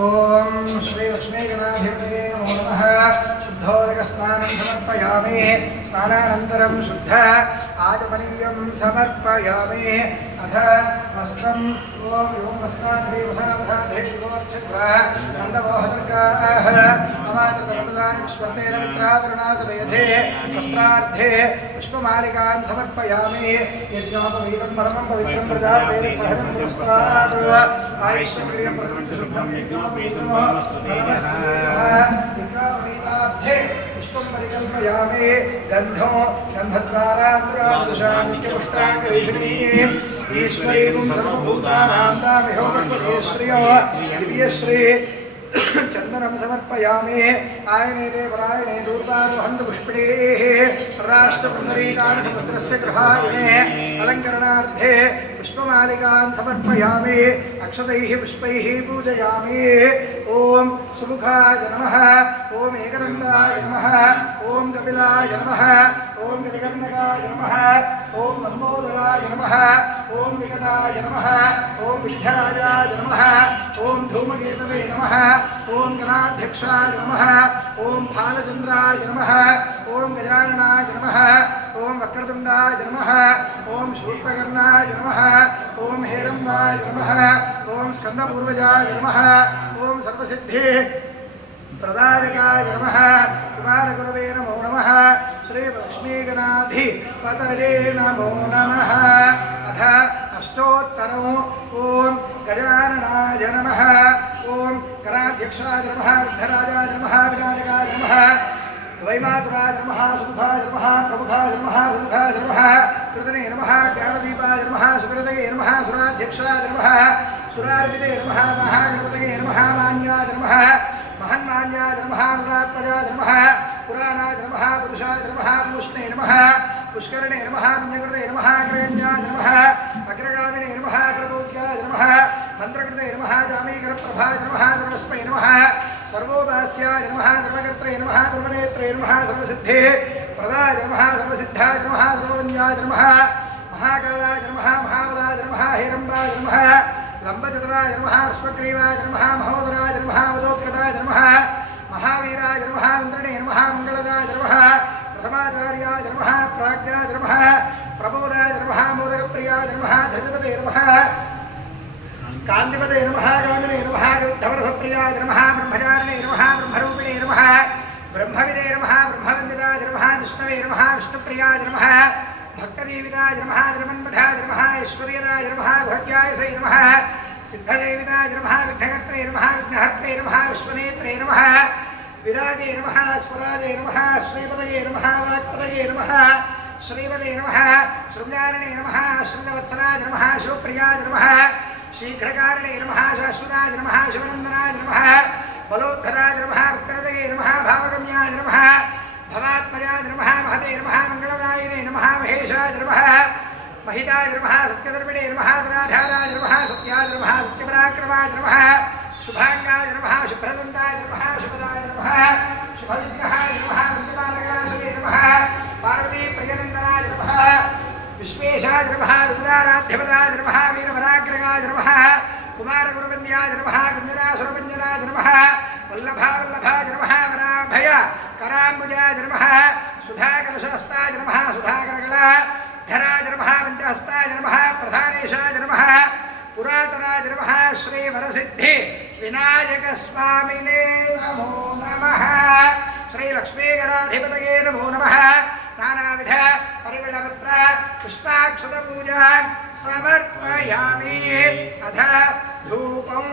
ओम श्री लक्ष्मी गणाधिपतये नमो नमः। शुद्धोदकस्नानं समर्पयामि। स्नानानन्तरं शुद्ध आचमनीयं समर्पयामि। अथ वस्त्रम् ओम एवं वस्त्रादिवसावसाधेयोर्छिद्रः नन्दवोहदर्गाः अवादृतमण्डलानि विश्वर्तेन मित्राकरुणासुरयधे वस्त्रार्थे पुष्पमालिकान् समर्पयामि। यज्ञोपवीतं परमं पवित्रं प्रजापतेन सहजं पुरस्तात् आयुष्यक्रियं प्रकृतिशुद्धं यज्ञोपवीतार्थे पुष्पं परिकल्पयामि। गन्धो गन्धद्वारान्तरादृशां नित्यपुष्टाङ्गरीषिणीम् ईश्वरीं सर्वभूतानां दामिहोपत्वते श्रियो दिव्यश्री चंदनम समर्पयामि। आयने देवरायने दूर्वारोहन्तु पुष्पिणीः राष्ट्रपुण्डरीकान् समुद्रस्य गृहायने अलङ्करणार्थे पुष्पमालिकान् समर्पयामि। अक्षतैः पुष्पैः पूजयामि। ओम सुमुखाय नमः। ओम एकदन्ताय नमः। ओम कपिलाय नमः। ओम गजकर्णकाय नमः। ओम लंबोदराय नमः। ओम विकटाय नमः। ओम विघ्नराजाय नमः। ओम धूमकेतवे नमः। ओम गणाध्यक्षाय नमः। ओम फालचंद्राय नमः। ओम गजाननाय नमः। ओम वक्रतुंडाय नमः। ओम शूर्पकर्णाय नमः। ओम हेरंबाय नमः। ओम स्कंदपूर्वजाय नमः। ओम सर्वसिद्धि प्रदायकाय नमः। कुमारगुरवे नमो नमः। श्री लक्ष्मीगणाधिपतये नमो नमः। अथ अष्टोत्तरम् ओम गजाननाय नमः। ओम गणाध्यक्षाय नमः। विघ्नराजाय नमः। विनायकाय नमः। वैमातुराय नमः। सुमुखाय नमः। प्रमुखाय नमः। सुमुखाय नमः। कृतने नमः। ज्ञानदीपाय नमः। सुकृतये नमः। सुराध्यक्षाय नमः। सुरार्विदे नमः। महागणपतये नमः। मान्याय नमः। महन्मान्याय नमः। मुरात्मजाय नमः। पुराणाय नमः। पुरुषाय नमः। पूष्णे नमः। पुष्करणे नमः। पुण्यकृते नमः। ग्रेण्याय नमः। अग्रगामिने नमः। अग्रपूज्याय नमः। मन्त्रकृते नमः। जामीकरप्रभाय नमः। सर्वस्मै नमः। सर्वोपास्याय नमः। सर्वकर्त्रे नमः। सर्वनेत्रे नमः। सर्वसिद्धे प्रदाय नमः। सर्वसिद्धाय नमः। सर्ववन्द्याय नमः। महाकालाय नमः। महाबलाय नमः। हेरम्बाय नमः। लंबजटराय नमः। पुष्पग्रीवाय नमः। महोदराय नमः। वदोत्कटाय नमः। महावीराय नमः। इन्द्रणे नमः। मंगलदाय नमः। प्रथमाचार्याय नमः। प्राज्ञाय नमः। प्रबोधाय नमः। मोदकप्रियाय नमः। धृतपते नमः। कान्तिपते नमः। कामिने नमः। विद्धवरसप्रियाय नमः। ब्रह्मचारिणे नमः। ब्रह्मरूपिणे नमः। ब्रह्मविदे नमः। ब्रह्मवन्दिताय नमः। विष्णवे नमः। विष्णुप्रियाय नमः। भक्तजीविताय नमः। निर्मन्मधाय नमः। ऐश्वर्यदाय नमः। गुहत्यायसे नमः। सिद्धदेविताय नमः। विघ्नकर्त्रे नमः। विघ्नहर्त्रे नमः। विश्वनेत्रे नमः। विराजे नमः। स्वराजे नमः। श्रीपदये नमः। वाक्पदये नमः। श्रीपदे नमः। शृंगारिणे नमः। शृंगवत्सलाय नमः। शिवप्रियाय नमः। शीघ्रकारिणे नमः। शाश्वताय नमः। शिवनन्दनाय नमः। बलोद्धराय नमः। उत्तरदये नमः। भावगम्याय नमः। भवात्मजाय नमः। महते नमः। मंगलदायिने नमः। महेशाय नमः। महिताय नमः। सत्यधर्मिणे नमः। धराधाराय नमः। सत्याय नमः। सत्यपराक्रमाय नमः। शुभांगाय नमः। शुभ्रदन्ताय नमः। शुभदाय नमः। शुभविग्रहाय नमः। वृन्दिमालकराशवे नमः। पार्वती प्रियनन्दनाय नमः। विश्वेशाय नमः। रुद्राराध्यपदाय नमः। वीरभराग्रगाय नमः। कुमारगुरुवन्द्याय नमः। कुञ्जरासुरवञ्जनाय नमः। वल्लभावल्लभाय नमः। वराभय कराम्बुजाय नमः। सुधाकलशहस्ताय नमः। सुधाकरकला धराय नमः। पञ्चहस्ताय नमः। प्रधानेशाय नमः। पुरातनाय नमः। श्रीवरसिद्धि विनायकस्वामिने नमो नमः। श्री लक्ष्मीगणाधिपतये नमो नमः। नानाविध परिमलपत्र पुष्पाक्षतपूजान् समर्पयामि। अथ धूपम्